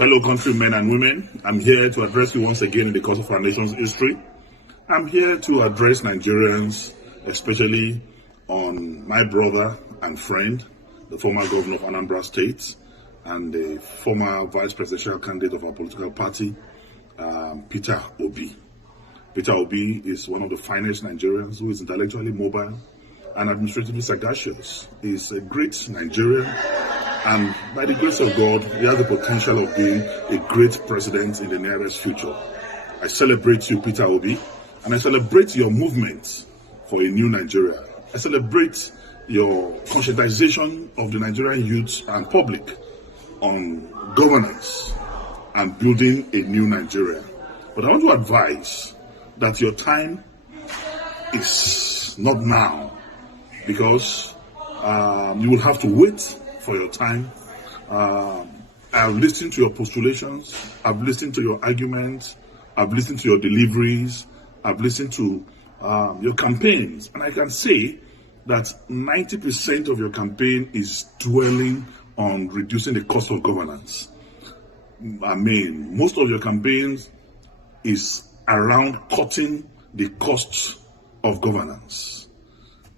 Fellow countrymen and women, I'm here to address you once again in the course of our nation's history. I'm here to address Nigerians, especially on my brother and friend, the former governor of Anambra State and the former vice presidential candidate of our political party, Peter Obi. Peter Obi is one of the finest Nigerians who is intellectually mobile and administratively sagacious. He's a great Nigerian, and by the grace of God, he has the potential of being a great president in the nearest future. I celebrate you, Peter Obi, and I celebrate your movement for a new Nigeria. I celebrate your conscientization of the Nigerian youth and public on governance and building a new Nigeria. But I want to advise that your time is not now, because you will have to wait for your time. I've listened to your postulations, I've listened to your arguments, I've listened to your deliveries, I've listened to your campaigns, and I can say that 90% of your campaign is dwelling on reducing the cost of governance. I mean, most of your campaigns is around cutting the costs of governance.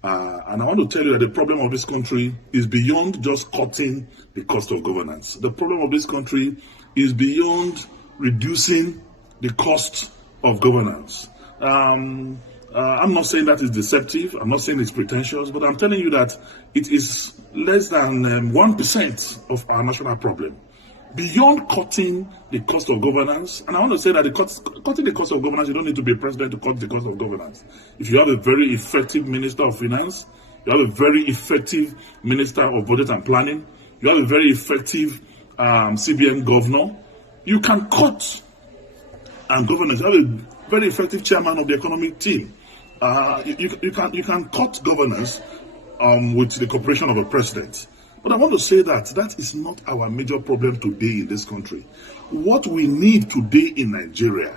And I want to tell you that the problem of this country is beyond just cutting the cost of governance. The problem of this country is beyond reducing the cost of governance. I'm not saying that is deceptive, I'm not saying it's pretentious, but I'm telling you that it is less than 1% of our national problem. Beyond cutting the cost of governance, and I want to say that cutting the cost of governance, you don't need to be a president to cut the cost of governance. If you have a very effective Minister of Finance, you have a very effective Minister of Budget and Planning, you have a very effective CBN governor, you can cut governance. You have a very effective chairman of the economic team. You can cut governance with the cooperation of a president. But I want to say that is not our major problem today in this country. What we need today in Nigeria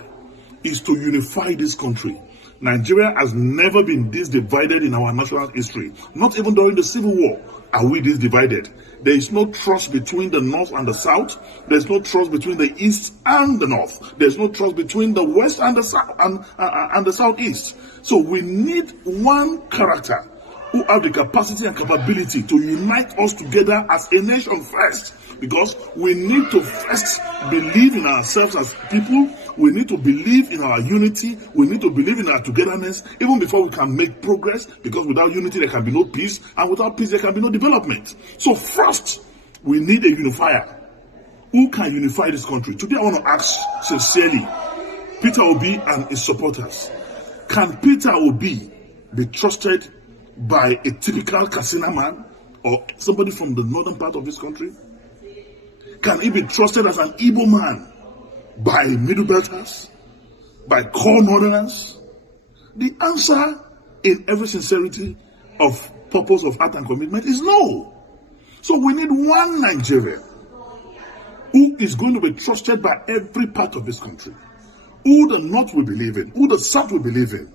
is to unify this country. Nigeria has never been this divided in our national history. Not even during the Civil War are we this divided. There is no trust between the North and the South. There is no trust between the East and the North. There is no trust between the West and the South and the Southeast. So we need one character who have the capacity and capability to unite us together as a nation first, because we need to first believe in ourselves as people. We need to believe in our unity. We need to believe in our togetherness even before we can make progress, because without unity there can be no peace, and without peace there can be no development. So first, we need a unifier. Who can unify this country? Today I want to ask sincerely Peter Obi and his supporters, can Peter Obi be trusted by a typical Katsina man or somebody from the northern part of this country? Can he be trusted as an Igbo man by Middle Belters, by core northerners? The answer, in every sincerity of purpose of heart and commitment, is no. So we need one Nigeria who is going to be trusted by every part of this country, who the North will believe in, who the South will believe in.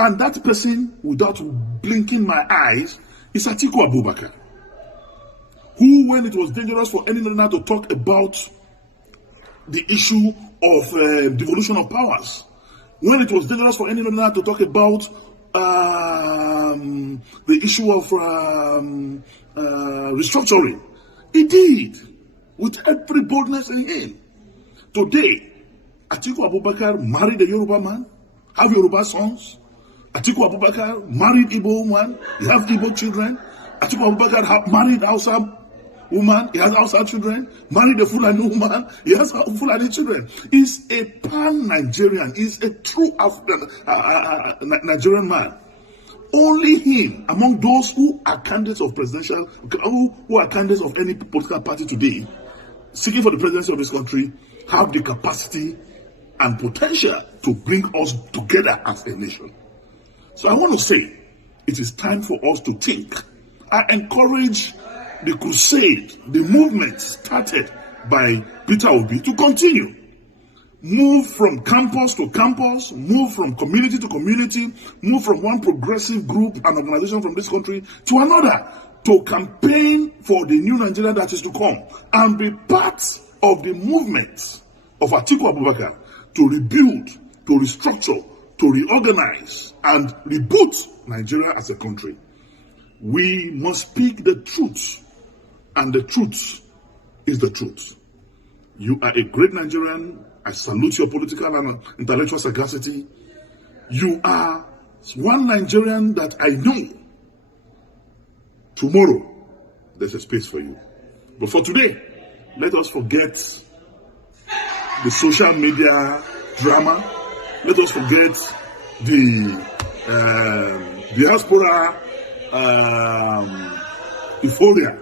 And that person, without blinking my eyes, is Atiku Abubakar, who, when it was dangerous for any northerner to talk about the issue of devolution of powers, when it was dangerous for any northerner to talk about the issue of restructuring, he did, with every boldness in him. Today, Atiku Abubakar married a Yoruba man, have Yoruba sons. Atiku Abubakar married Igbo woman, he has Igbo children. Atiku Abubakar married Hausa woman, he has Hausa children. Married a Fulani woman, he has Fulani children. He's a pan-Nigerian, he's a true African Nigerian man. Only him, among those who are candidates of presidential, who are candidates of any political party today, seeking for the presidency of this country, have the capacity and potential to bring us together as a nation. So I want to say, it is time for us to think. I encourage the crusade, the movement started by Peter Obi to continue. Move from campus to campus, move from community to community, move from one progressive group and organization from this country to another, to campaign for the new Nigeria that is to come, and be part of the movement of Atiku Abubakar to rebuild, to restructure, to reorganize, and reboot Nigeria as a country. We must speak the truth, and the truth is the truth. You are a great Nigerian. I salute your political and intellectual sagacity. You are one Nigerian that I know. Tomorrow, there's a space for you. But for today, let us forget the social media drama. Let us forget the diaspora euphoria.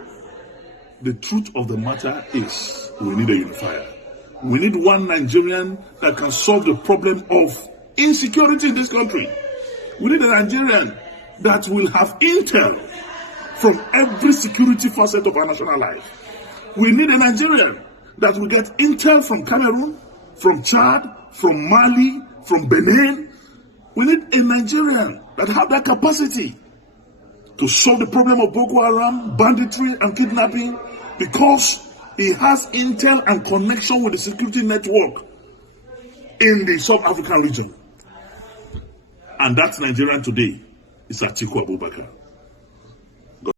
The truth of the matter is we need a unifier. We need one Nigerian that can solve the problem of insecurity in this country. We need a Nigerian that will have intel from every security facet of our national life. We need a Nigerian that will get intel from Cameroon, from Chad, from Mali, from Benin. We need a Nigerian that have that capacity to solve the problem of Boko Haram, banditry, and kidnapping, because he has intel and connection with the security network in the South African region. And that Nigerian today is Atiku Abubakar.